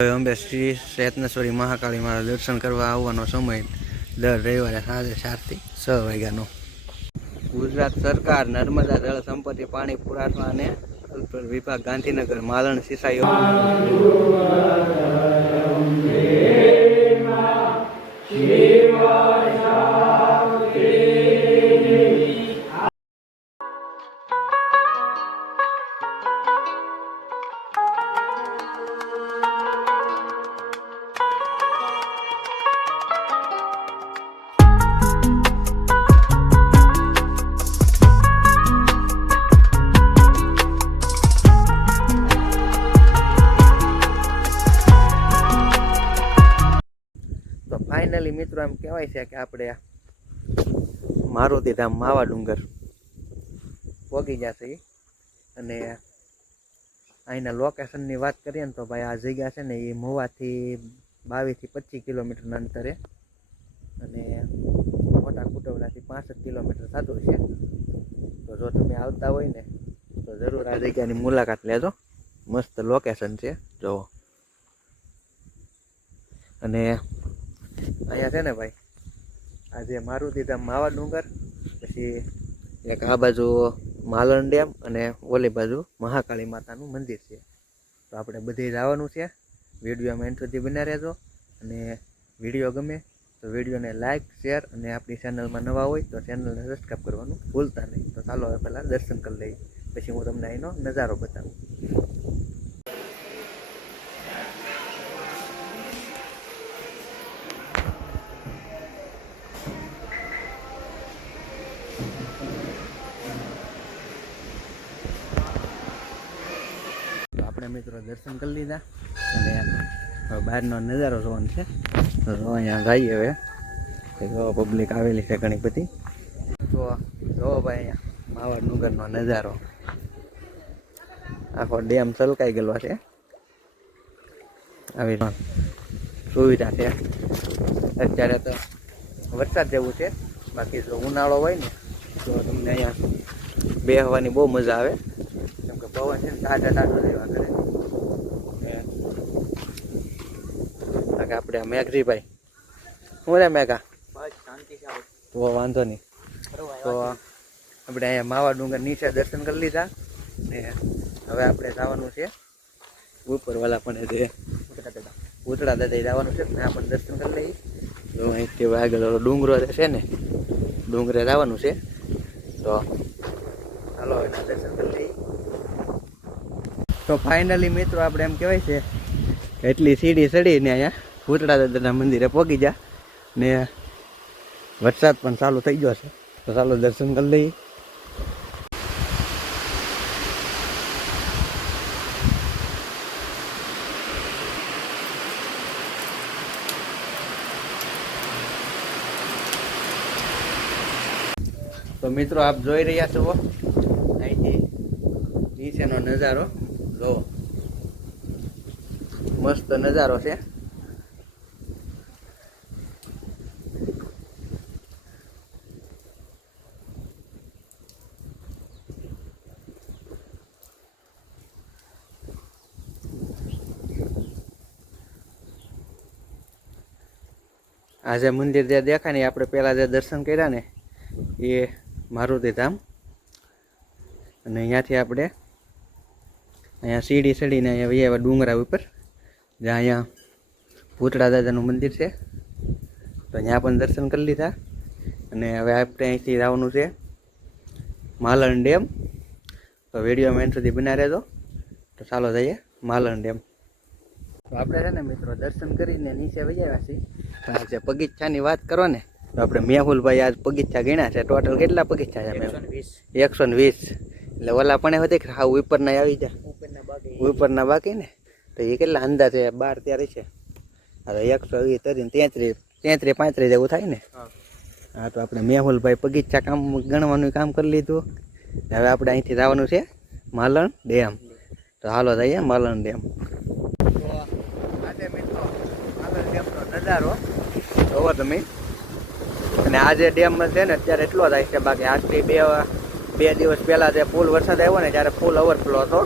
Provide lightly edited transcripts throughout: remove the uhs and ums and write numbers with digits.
અમે શ્રી શેતનેશ્વરી મહાકાળી મારા દર્શન કરવા આવવાનો સમય દર રવિવારે સાંજે 4 થી 6 વાગ્યાનો. ગુજરાત સરકાર નર્મદા જળ સંપત્તિ પાણી પુરવઠા અને વિભાગ ગાંધીનગર માલણ સિંચાઈ ફાઇનલી મિત્રો એમ કહેવાય છે કે આપણે મારુતિ ધામ માવા ડુંગર પહોંચી જશે. અને અહીંના લોકેશનની વાત કરીએ ને તો ભાઈ આ જગ્યા છે ને એ મહુવાથી 22 થી 25 કિલોમીટરના અંતરે અને મોટા કુટવડાથી 65 કિલોમીટર થતું છે. તો જો તમે આવતા હોય ને તો જરૂર આ જગ્યાની મુલાકાત લેજો. મસ્ત લોકેશન છે જુઓ. અને અહીંયા છે ને ભાઈ આ જે મારુતિ ધામ માવા ડુંગર, પછી એક આ બાજુ માલણ ડેમ અને ઓલી બાજુ મહાકાળી માતાનું મંદિર છે. તો આપણે બધે જવાનું છે. વિડીયોમાં એન્ડ સુધી બન્યા રહેજો. અને વિડીયો ગમે તો વિડીયોને લાઇક શેર અને આપણી ચેનલમાં નવા હોય તો ચેનલને સબસ્ક્રાઈબ કરવાનું ભૂલતા નહીં. તો ચાલો હવે પહેલાં દર્શન કરી લઈએ, પછી હું તમને અહીંનો નજારો બતાવું. આપણે મિત્રો દર્શન કરી લીધા અને હવે બહારનો નજારો જોવાનો છે. તો અહીંયા જઈએ હવે. જો પબ્લિક આવેલી છે ઘણી બધી. તો જો ભાઈ અહીંયા માવા ડુંગરનો નજારો, આખો ડેમ છલકાઈ ગયેલો છે. આવી સુવિધા છે. અત્યારે તો વરસાદ જેવું છે, બાકી જો ઉનાળો હોય ને તો તમને અહીંયા બેસવાની બહુ મજા આવે. કેમ કે પવન છે ને તાજા તાજા રહેવા કરે. આપણે મેઘજીભાઈ હું રે મેઘા તો વાંધો નહીં. તો આપણે અહીંયા માવા ડુંગર નીચે દર્શન કરી લીધા ને હવે આપણે જવાનું છે ઉપરવાલા પણ જે ઉતળા દાદા જવાનું છે. ત્યાં પણ દર્શન કરી લઈએ. તો અહીંથી આગળ ડુંગરો છે ને ડુંગરે જવાનું છે. તો ચાલો એના દર્શન કરી લઈએ. તો ફાઇનલી મિત્રો આપણે એમ કહેવાય છે એટલી સીડી ચડીને અહીંયા ઉતળા દાદાના મંદિરે પહોંચી જા ને વરસાદ પણ ચાલુ થઈ ગયો છે. તો ચાલો દર્શન કરી લઈએ. તો મિત્રો આપ જોઈ રહ્યા છો અહીંથી નીચેનો નજારો જો, મસ્ત નજારો છે. આ જે મંદિર જે દેખાય ને આપણે પહેલાં જે દર્શન કર્યા ને એ મારુતિ ધામ. અને અહીંયાથી આપણે અહીંયા સીડી ચડીને અહીંયા વૈયા ડુંગરા ઉપર જ્યાં અહીંયા ભૂતળા દાદાનું મંદિર છે. તો અહીંયા પણ દર્શન કરી લીધા. અને હવે આપણે અહીંથી જવાનું છે માલણ ડેમ. તો વિડીયોમાં એન્ડ સુધી બન્યા રહેજો. તો ચાલો જઈએ માલણ ડેમ. તો આપણે છે ને મિત્રો દર્શન કરીને નીચે વૈયા છીએ. જે બગીચાની વાત કરો ને તો આપણે મેહુલભાઈ આજ બગીચા ગણ્યા છે. ટોટલ કેટલા બગીચા છે? 120. એટલે ઓલા પણ હતી કે હા ઉપરના આવી જાય, ઉપરના બાકી ને તો એ કેટલા અંદાજે 12-13 છે. હવે 120, 33 જેવું થાય ને. હા તો આપણે મેહુલભાઈ બગીચા કામ ગણવાનું કામ કરી લીધું. હવે આપણે અહીંથી જવાનું છે માલણ ડેમ. તો હાલો જઈએ માલણ ડેમ. તો આજે મિત્રો માલણ ડેમનો નજારો જોવો તમે. અને આ જે ડેમ છે ને અત્યારે એટલો થાય છે, બાકી આજથી બે દિવસ પહેલાં જે ફૂલ વરસાદ આવ્યો ને ત્યારે ફૂલ ઓવરફ્લો હતો.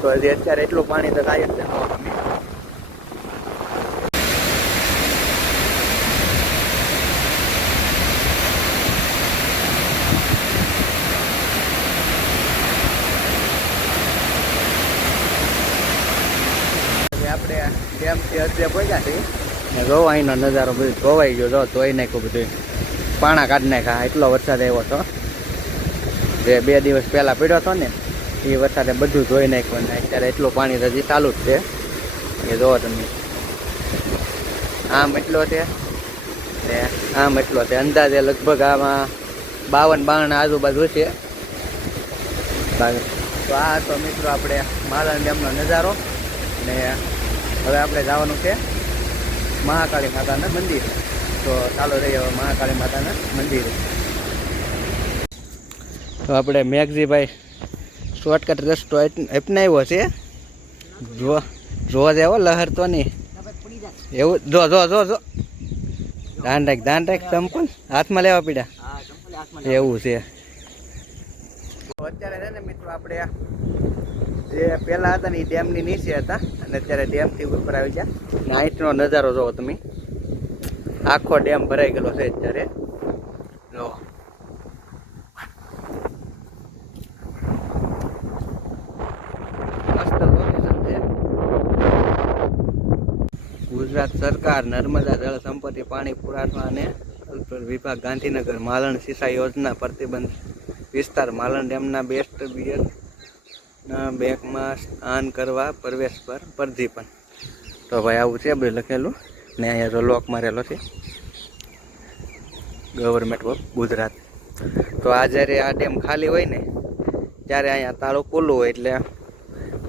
તો હજી અત્યારે એટલું પાણી તો થાય જ છે. આપણે ડેમથી અડધે પહોંચ્યા છીએ ને જો અહીંનો નજારો બધું ધોવાઈ ગયો, જો ધોઈ નાખ્યું બધું, પાણા કાઢી નાખ્યા. એટલો વરસાદ આવ્યો હતો જે 2 દિવસ પહેલાં પડ્યો હતો ને એ વરસાદે બધું ધોઈ નાખ્યું. ને અત્યારે એટલું પાણી હજી ચાલુ જ છે એ જોવો તમે. આમ એટલો છે ને આમ એટલો છે, અંદાજે લગભગ આમાં 52 આજુબાજુ છે. તો આ તો મિત્રો આપણે માલણ ડેમનો નજારો. ને હવે આપણે જવાનું છે મહાકાળી માતાના મંદિરે. તો ચાલો રહીએ હવે મહાકાળી માતાના મંદિરે. તો આપણે મેઘજીભાઈ શોર્ટકટ રસ્તો અપનાવ્યો છે. જો જેવો લહેર તો નહીં એવું. જો જો જો જો ધ્યાન રાખ ચંપલ હાથમાં લેવા પીડ્યા એવું છે. અત્યારે છે ને મિત્રો આપણે જે પહેલા હતા ને એ ડેમની નીચે હતા અને અત્યારે ડેમથી ઉપર આવી ગયા. ને અહીંનો નજારો જોવો તમે, આખો ડેમ ભરાઈ ગયેલો છે અત્યારે. જો મસ્ત લોકેશન છે. ગુજરાત સરકાર નર્મદા જળ સંપત્તિ પાણી પુરવઠા અને વિભાગ ગાંધીનગર માલણ સિંચાઈ યોજના પ્રતિબંધ વિસ્તાર માલણ ડેમના બેસ્ટ બિયર બેંકમાં સ્નાન કરવા પ્રવેશ પર પ્રતિબંધ. તો ભાઈ આવું છે બધું લખેલું ને અહીંયા જો લોક મારેલો છે ગવર્મેન્ટ ઓફ ગુજરાત. તો આ જ્યારે આ ડેમ ખાલી હોય ને ત્યારે અહીંયા તાળું ખુલ્લું હોય એટલે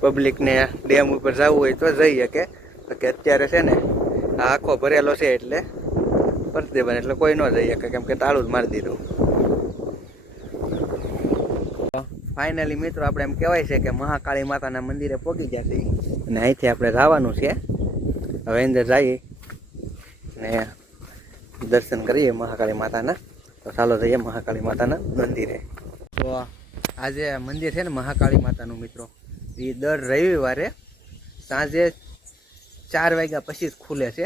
પબ્લિકને ડેમ ઉપર જવું હોય તો જઈ શકે. કે અત્યારે છે ને આ આખો ભરેલો છે એટલે પ્રતિબંધ, એટલે કોઈ ન જઈ શકે કેમ કે તાળું જ મારી દીધું. ફાઇનલી મિત્રો આપણે એમ કહેવાય છે કે મહાકાળી માતાના મંદિરે પહોંચી ગયા છીએ અને અહીંથી આપણે જવાનું છે. હવે અંદર જઈએ ને દર્શન કરીએ મહાકાળી માતાના. તો ચાલો જઈએ મહાકાળી માતાના મંદિરે. તો આ જે મંદિર છે ને મહાકાળી માતાનું મિત્રો, એ દર રવિવારે સાંજે 4 વાગ્યા પછી જ ખુલે છે.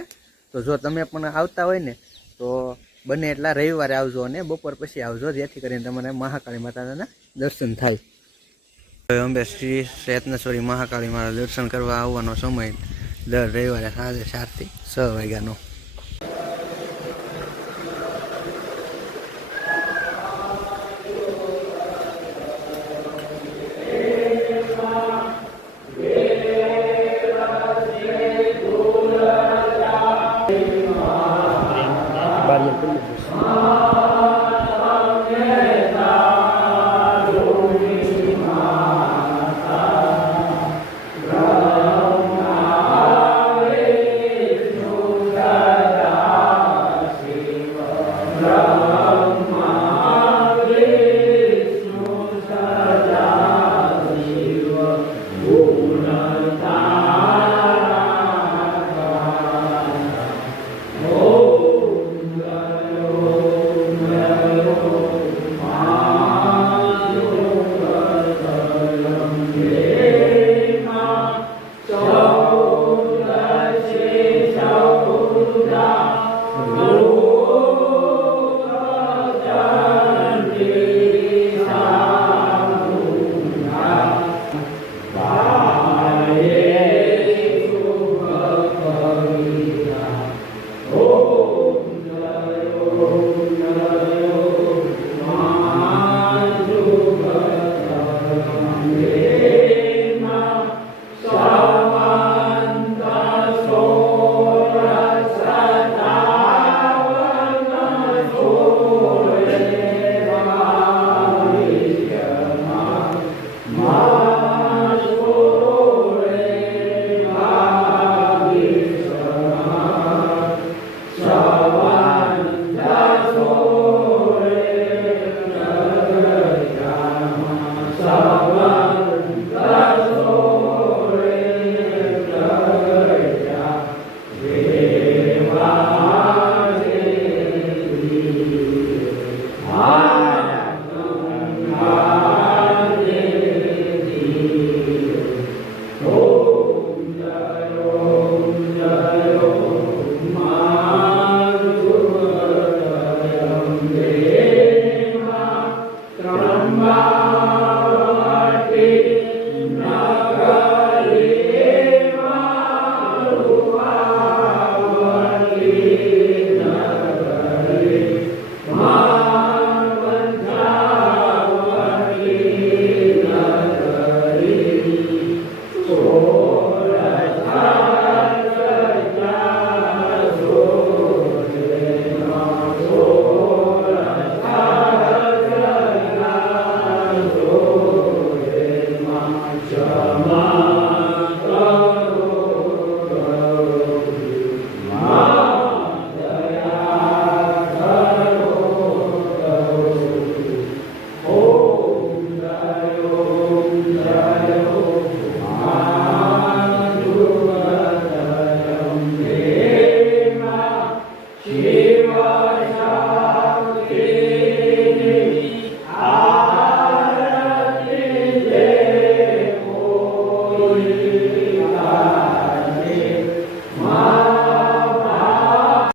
તો જો તમે પણ આવતા હોય ને તો બને એટલા રવિવારે આવજો અને બપોર પછી આવજો, જેથી કરીને તમને મહાકાળી માતાના દર્શન થાય. અમે શ્રી રત્નેશ્વરી મહાકાળી માતા દર્શન કરવા આવવાનો સમય દર રવિવારે સાંજે 4 થી 6 વાગ્યાનો.